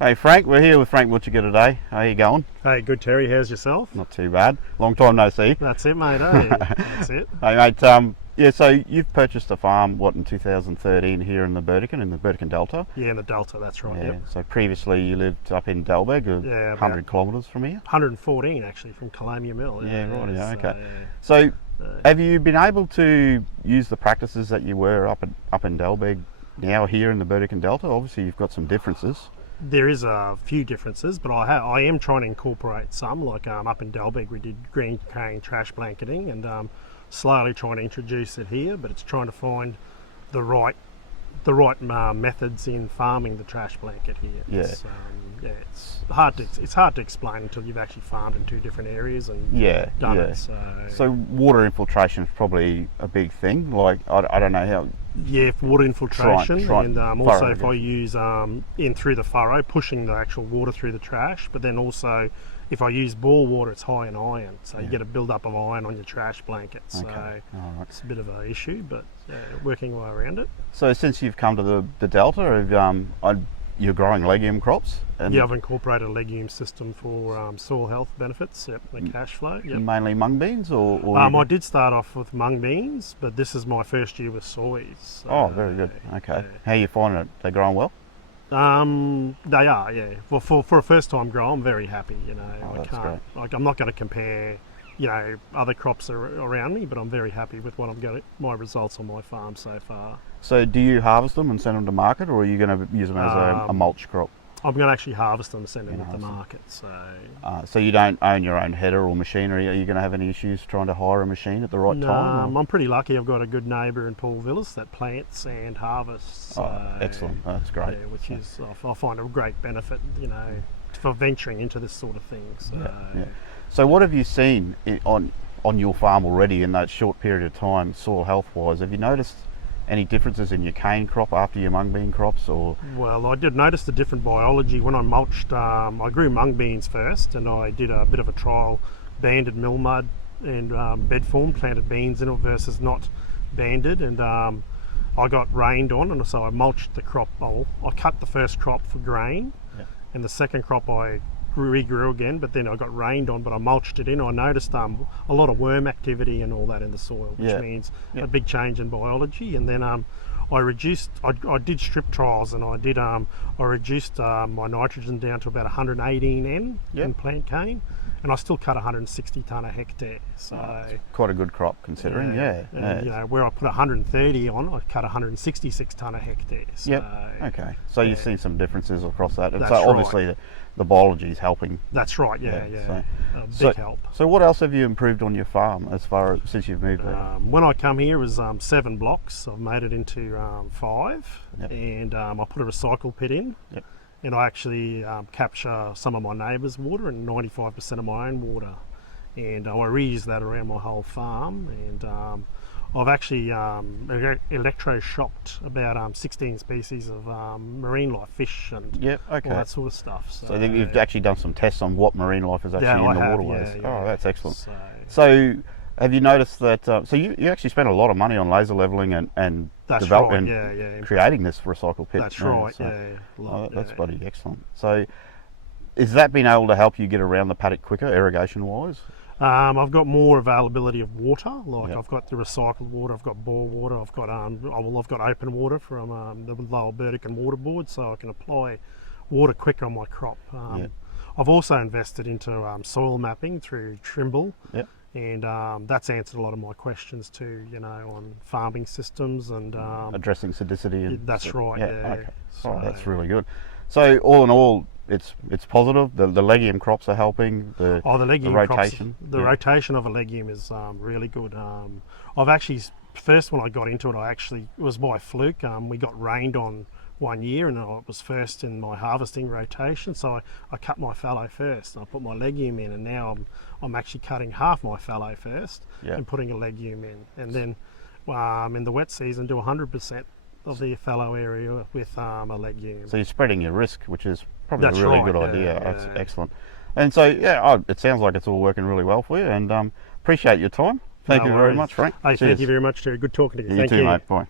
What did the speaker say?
Hey Frank, we're here with Frank Mugica today. How you going? Hey, good Terry, how's yourself? Not too bad. Long time no see. That's it, mate, eh? That's it. Hey mate, yeah, so you've purchased a farm, what, in 2013 here in the Burdekin Delta? Yeah, in the Delta, that's right, Yeah, yep. so previously you lived up in Dalberg, Yeah, 100 kilometres from here? 114 actually, from Colomia Mill. Yeah, right, yeah, so, okay. So have you been able to use the practices that you were up in Dalberg now here in the Burdekin Delta? Obviously you've got some differences. There is a few differences, but I am trying to incorporate some, like up in Dalberg we did green cane trash blanketing, and slowly trying to introduce it here, but it's trying to find the right methods in farming the trash blanket here. Yeah. It's hard to explain until you've actually farmed in two different areas and done it. So water infiltration is probably a big thing. Like I don't know how. Yeah, for water infiltration, and also furrow, if I use in through the furrow, pushing the actual water through the trash, but then also if I use bore water, it's high in iron, so you get a build-up of iron on your trash blanket. So it's a bit of an issue, but working my way around it. So since you've come to the Delta, you're growing legume crops? And yeah, I've incorporated a legume system for soil health benefits, the cash flow. Yep. Mainly mung beans, or I did start off with mung beans, but this is my first year with soys. So, oh, very good. Okay. How are you finding it? They're growing well? They are, yeah. Well, for a first-time grower, I'm very happy. I can't. Great. Like, I'm not going to compare, other crops around me, but I'm very happy with what I'm getting, my results on my farm so far. So, do you harvest them and send them to market, or are you going to use them as a mulch crop? I'm going to actually harvest them and send them to the market. So you don't own your own header or machinery. Are you going to have any issues trying to hire a machine at the right time? I'm pretty lucky. I've got a good neighbour in Paul Villas that plants and harvests. Excellent. That's great. Yeah, which is I find a great benefit, for venturing into this sort of thing. So what have you seen on your farm already in that short period of time, soil health-wise? Have you noticed any differences in your cane crop after your mung bean crops, or? Well, I did notice the different biology when I mulched. I grew mung beans first, and I did a bit of a trial, banded mill mud and bed form, planted beans in it versus not banded, and I got rained on, and so I mulched the crop. I cut the first crop for grain, and the second crop I regrew again, but then I got rained on, but I mulched it in. I noticed a lot of worm activity and all that in the soil, which means a big change in biology. And then I did strip trials, and I reduced my nitrogen down to about 118 N in plant cane, and I still cut 160 tonne a hectare. So quite a good crop considering, And, where I put 130 on, I cut 166 tonne a hectare. So, okay. So you've seen some differences across that. That's so obviously the biology is helping. That's right. Big help. So what else have you improved on your farm since you've moved there? When I come here, it was 7 blocks. I've made it into 5, and I put a recycle pit in. And I actually capture some of my neighbours' water and 95% of my own water, and I reuse that around my whole farm. And I've actually electro-shocked about 16 species of marine life, fish and all that sort of stuff. So you've actually done some tests on what marine life is actually in the waterways. Oh, that's excellent. So have you noticed that, so you actually spent a lot of money on laser levelling and developing, creating this recycle pit? That's right, that's bloody excellent. So has that been able to help you get around the paddock quicker, irrigation-wise? I've got more availability of water. I've got the recycled water, I've got bore water, I've got open water from the lower Burdekin water board, so I can apply water quicker on my crop. I've also invested into soil mapping through Trimble. And that's answered a lot of my questions too, on farming systems and addressing sedicity. That's right. Okay. So, that's really good. So all in all, it's positive. The legume crops are helping. The legume rotation. Crops, the rotation of a legume is really good. I've actually first when I got into it, it was by fluke. We got rained on one year, and I was first in my harvesting rotation, so I cut my fallow first. I put my legume in, and now I'm actually cutting half my fallow first and putting a legume in, and then in the wet season do 100% of the fallow area with a legume. So you're spreading your risk, which is probably a really good idea. That's excellent. And so it sounds like it's all working really well for you, and appreciate your time. Thank you very much, Frank. Hey, thank you very much, Terry. Good talking to you. You too, mate. Bye.